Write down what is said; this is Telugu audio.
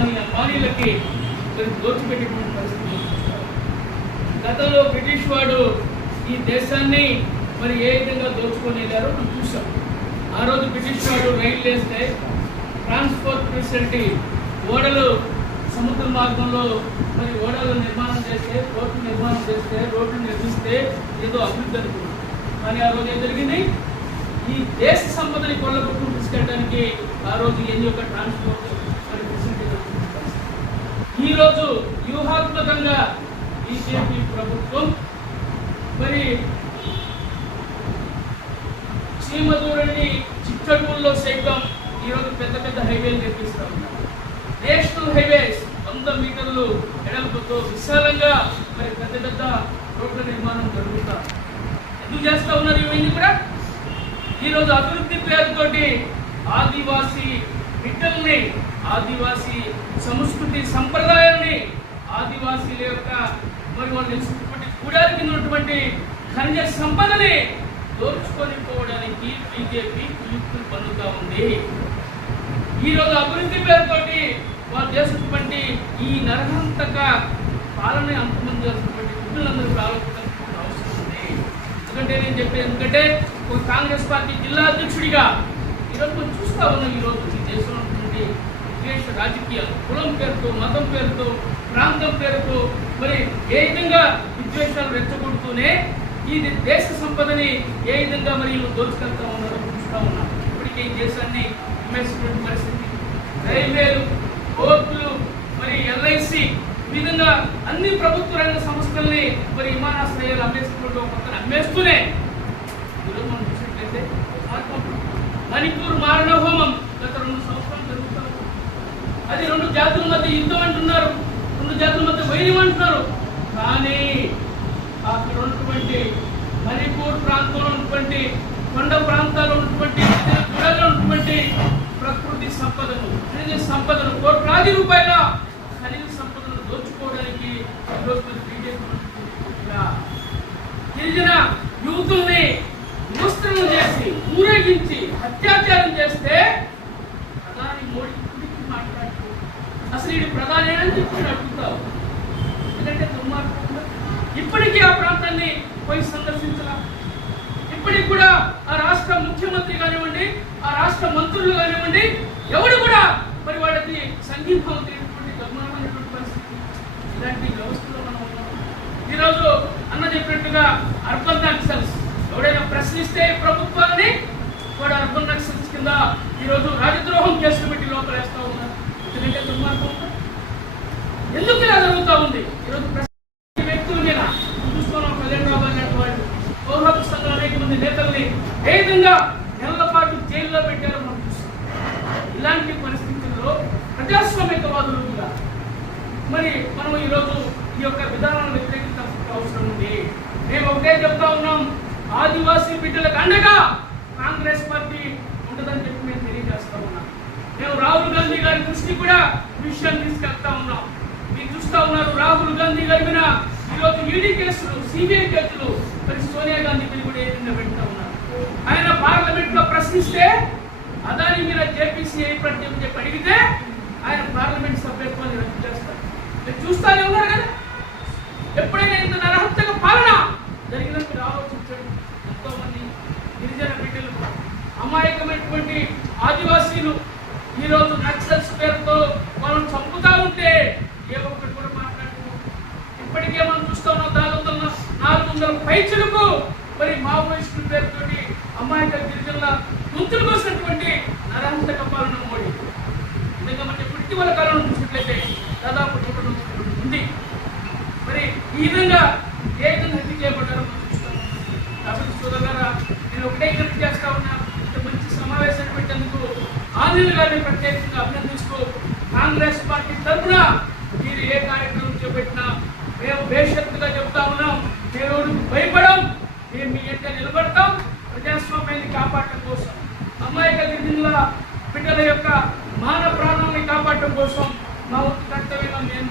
అదానీ అంబానీలకి దోచిపెట్టేటువంటి పరిస్థితి. గతంలో బ్రిటిష్ వాడు ఈ దేశాన్ని మరి ఏ విధంగా దోచుకొని వెళ్ళారో మనం చూసాం. ఆ రోజు బ్రిటిష్ వాడు రైలు వేస్తే ట్రాన్స్పోర్ట్ ఫెసిలిటీ ఓడలు సముద్ర మార్గంలో మరి ఓడలు నిర్మాణం చేస్తే, రోడ్లు నిర్మాణం చేస్తే, రోడ్లు నిర్మిస్తే ఏదో అభివృద్ధి అనుకున్నాం. కానీ ఆ రోజు ఏం జరిగింది? ఈ దేశ సంపదని కొల్లగొట్టుకు తీసుకెళ్ళడానికి ఆ రోజు ఎన్ని యొక్క ట్రాన్స్పోర్ట్ మరి ఫెసిలిటీ. ఈరోజు వ్యూహాత్మకంగా బీజేపీ ప్రభుత్వం మరి సీమదూరని చిక్కడూరులో సైతం ఈరోజు పెద్ద పెద్ద హైవేలు నిర్మిస్తూ ఉన్నారు. నేషనల్ హైవేస్ 100 మీటర్లు ఎడల్పుతో విశాలంగా మరి పెద్ద పెద్ద రోడ్ల నిర్మాణం జరుగుతారు. ఎందుకు చేస్తూ ఉన్నారు ఇవన్నీ కూడా? ఈరోజు అభివృద్ధి పేరుతోటి ఆదివాసీ బిడ్డల్ని, ఆదివాసీ సంస్కృతి సంప్రదాయాన్ని, ఆదివాసీల యొక్క మరి వాళ్ళు నిలుచుకున్నటువంటి గూడానికి ఉన్నటువంటి ఖనిజ సంపదని దోచుకొని పోవడానికి బీజేపీ కుయుక్తులు పన్నుతా ఉంది. ఈరోజు అభివృద్ధి పేరుతోటి వాళ్ళు చేసినటువంటి ఈ నరహంతక పాలన అంతమంది చేసినటువంటి బిడ్డలందరూ ఆలోచించాల్సిన అవసరం ఉంది. ఎందుకంటే నేను చెప్పేది, ఎందుకంటే ఒక కాంగ్రెస్ పార్టీ జిల్లా అధ్యక్షుడిగా ఈరోజు మనం చూస్తా ఉన్నాం. ఈరోజు ఈ దేశంలో ఉన్నటువంటి దేశ రాజకీయాలు కులం పేరుతో, మతం పేరుతో, ప్రాంతం పేరుతో మరి ఏ విధంగా విద్వేషాలు రెచ్చగొడుతూనే ఈ దేశ సంపదని ఏ విధంగా మరి దోచుకెళ్తా ఉన్నారో చూస్తూ ఉన్నాం. ఇప్పటికే ఈ దేశాన్ని అమ్మేసినటువంటి పరిస్థితి. రైల్వేలు, పోర్టులు, మరి ఎల్ఐసి, ఈ విధంగా అన్ని ప్రభుత్వ రంగ సంస్థల్ని మరి విమానాశ్రయాలు అమ్మేసుకుంటూ పక్కన అమ్మేస్తూనే ఈరోజు మనం చూసినట్లయితే మణిపూర్ మారణ హోమం గత 2 సంవత్సరాలు జరుగుతాం. అది 2 జాతుల మధ్య యుద్ధం అంటున్నారు, 2 జాతుల మధ్య వైరం అంటున్నారు. కానీ అక్కడ ఉన్నటువంటి మణిపూర్ ప్రాంతంలో ఉన్నటువంటి కొండ ప్రాంతాల్లో ఉన్నటువంటి గుడలో ఉన్నటువంటి ప్రకృతి సంపదను కోట్లాది రూపాయల ఖనిజ సంపదను దోచుకోవడానికి ఈరోజు బీజేపీ గిరిజన యూతుల్ని విమర్శనం చేసి ఊరేగించి అత్యాచారం చేస్తే ప్రధాని మోడీ గురించి మాట్లాడుతూ అసలు ఇది ప్రధాని అని చెప్పి అడుగుతావు. ఎందుకంటే దుర్మార్గంగా ఇప్పటికీ ఆ ప్రాంతాన్ని పోయి సందర్శించాల. ఇప్పటికి కూడా ఆ రాష్ట్ర ముఖ్యమంత్రి కానివ్వండి, ఆ రాష్ట్ర మంత్రులు కానివ్వండి, ఎవరు కూడా మరి వాళ్ళకి సంఘీభావం తెలియనటువంటి దుర్మార్గమైనటువంటి పరిస్థితి. ఇలాంటి వ్యవస్థలో మనం ఉన్నాం. ఈరోజు అన్న చెప్పినట్టుగా అర్బన్ నక్సల్స్ ఎవడైనా ప్రశ్నిస్తే ప్రభుత్వాన్ని వాడు అర్బన్ నక్సల్స్ కింద ఈరోజు రాజద్రోహం కేసులు పెట్టి లోపలేస్తా ఉన్నారు. ఎందుకంటే దుర్మార్గం ఎందుకు ఇలా జరుగుతూ ఉంది? ఈరోజు వ్యక్తుల మీద చూస్తున్నాం. కళ్యాణరావు లాంటి వాళ్ళు, పౌరహక్కు సంఘాల అనేక మంది నేతల్ని ఏ విధంగా నెలల పాటు జైల్లో పెట్టారో మనం చూస్తాం. ఇలాంటి పరిస్థితుల్లో ప్రజాస్వామ్యవాదులుగా మరి మనం ఈరోజు ఈ యొక్క విధానాలను వ్యతిరేకించాల్సిన అవసరం ఉంది. మేము ఒకటే చెప్తా ఉన్నాం, ఆదివాసీ బిడ్డలకు అండగా కాంగ్రెస్ పార్టీ ఉంటుందని చెప్పి మేము తెలియజేస్తా ఉన్నాం. మేము రాహుల్ గాంధీ గారి దృష్టి కూడా విషయాన్ని తీసుకెళ్తా ఉన్నాం. మీరు చూస్తా ఉన్నారు, రాహుల్ గాంధీ గారి మీద ఈరోజు ఈడీ కేసులు, సిబిఐ కేసులు, మరి సోనియా గాంధీ మీద కూడా ఏ విధంగా పెడతా ఉన్నారు. ఆయన పార్లమెంట్ లో ప్రశ్నిస్తే అదాని మీద జేపీసీఐ ప్రత్యేకం చెప్పి అడిగితే ఆయన పార్లమెంట్ సభ్యత్వాన్ని రద్దు చేస్తారు. మీరు చూస్తానే ఉన్నారు కదా. ఎప్పుడైనా ఇంత నరహత్యక పాలన జరిగినట్టు మీరు ఆలోచించండి. ఎంతో మంది గిరిజన బిడ్డలు, అమాయకమైనటువంటి ఆదివాసీలు ఈరోజు నక్సల్స్ పేరుతో వాళ్ళని చంపుతా ఉంటే ఏ ఒక్కటి కూడా మాట్లాడుతున్నారు. ఇప్పటికే మనం చూస్తా ఉన్నాం, దాదాపు 400 పైచులకు మరి మావోయిస్టుల పేరుతోటి అమాయక గిరిజనుల గుంతులు కోసినటువంటి నరహంతక పాలన మోడీ. నిజంగా మన ఇటీవల కాలంలో చూసినట్లయితే దాదాపు 120 ఉంది. మరి ఈ విధంగా ఏ విధంగా హత్య చేయబడ్డారో మనం చూస్తాం. కాబట్టి సోదరులారా, నేను ఒకటే విజ్ఞప్తి చేస్తా ఉన్నా, ఇంత మంచి సమావేశాన్ని పెట్టేందుకు ఆంధ్రులు గారిని ప్రత్యేకంగా అభినందిస్తూ కాంగ్రెస్ పార్టీ తరఫున మీరు ఏ కార్యక్రమం చేపట్టినా మేము బేషరతుగా చెప్తా ఉన్నాం. మేము భయపడం, మేము మీ యొక్క నిలబడతాం. ప్రజాస్వామ్యాన్ని కాపాడటం కోసం, అమాయక గిరిజనుల బిడ్డల యొక్క మాన ప్రాణాన్ని కాపాడటం కోసం మా కర్తవ్యంగా మేము